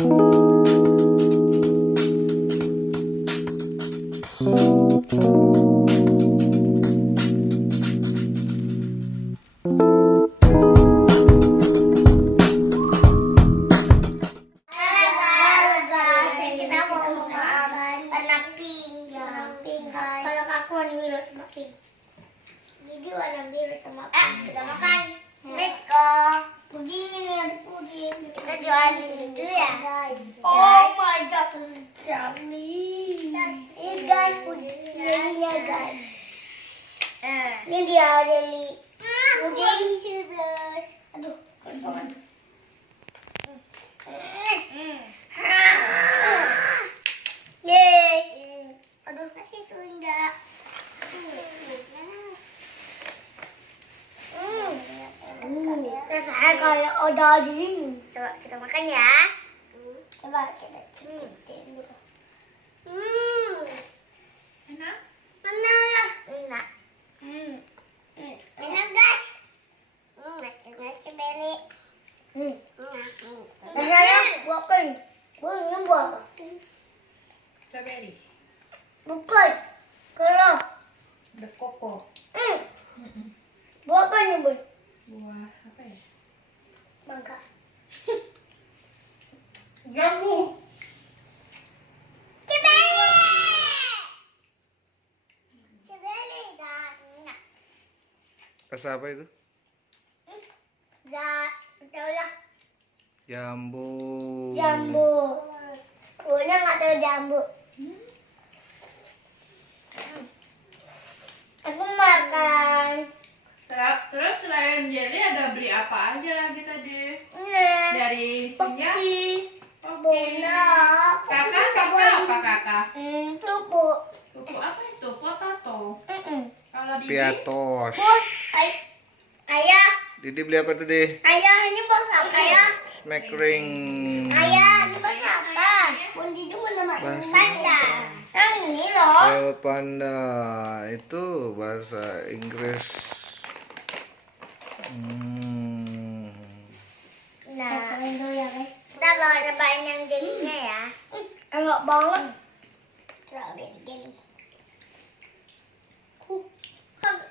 Jadi warna biru sama kita makan. Let's go. Begini nih ada puding. Kita jualin dulu ya guys. Oh my god, yummy. Ini guys pudingnya guys. Ini dia jelly puding scissors. Aduh, kotor. Yeay. Aduh, kasih tuh enggak. Rasanya kayak odading. Coba kita makan ya. Coba kita cemilin dulu. Enak? Enak lah. Enak. Enak guys. Nasi beli. Rasanya buah apa nih? Buahnya buah apa? Strawberry. Bukan. Kalau The Coco. buah apa nih, Bun? Buah apa ya? Mangga. Jambu. Cebeli. Cebeli dah. Enak. Rasa apa itu? Tahu lah. Jambu. Jambu. Bunda nggak tahu jambu. Aku makan. Terus selain jelly ada beli apa aja lagi tadi? Dari punya? Oke. Bunda. Kakak apa kakak? Tupu. Tuku apa itu? Potato. Kalau di Piatos. Bos, ayah, Didi beli apa tadi? ayah ini bos apa ya? Smack ring. Ayah, ini bos apa? Bundi itu nama Bahasa panda. Yang ini loh. Royal Panda itu bahasa Inggris. Nah, kita mau cobain yang jelinya ya. Enak banget. Strawberry jelly.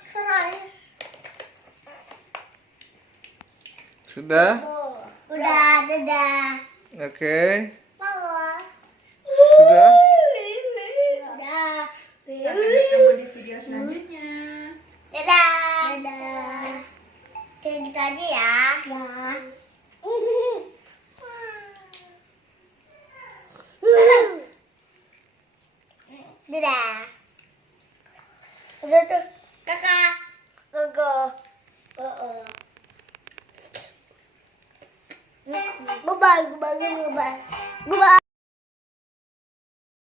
Serangnya. Sudah? Udah, dadah. Oke. Mama. Sudah? Udah. Sampai ketemu di video selanjutnya. Dadah. Dadah. Kayak gitu aja ya. Ya. Dadah. Udah tuh. Kakak. Gogo. Bye-bye. Bye-bye. Bye-bye.